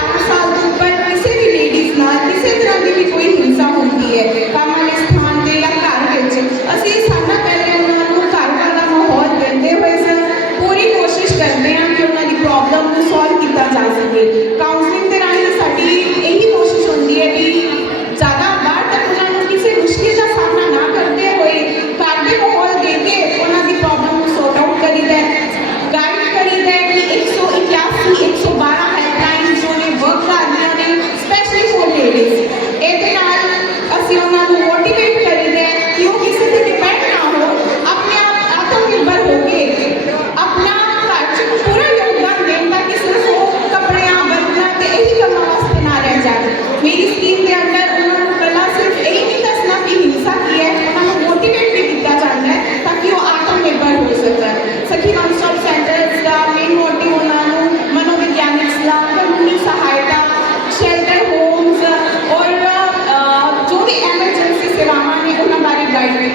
Vamos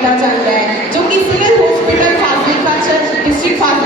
का है जो कि सिविल हॉस्पिटल फाजिलका डिस्ट्रिक्ट फाजिल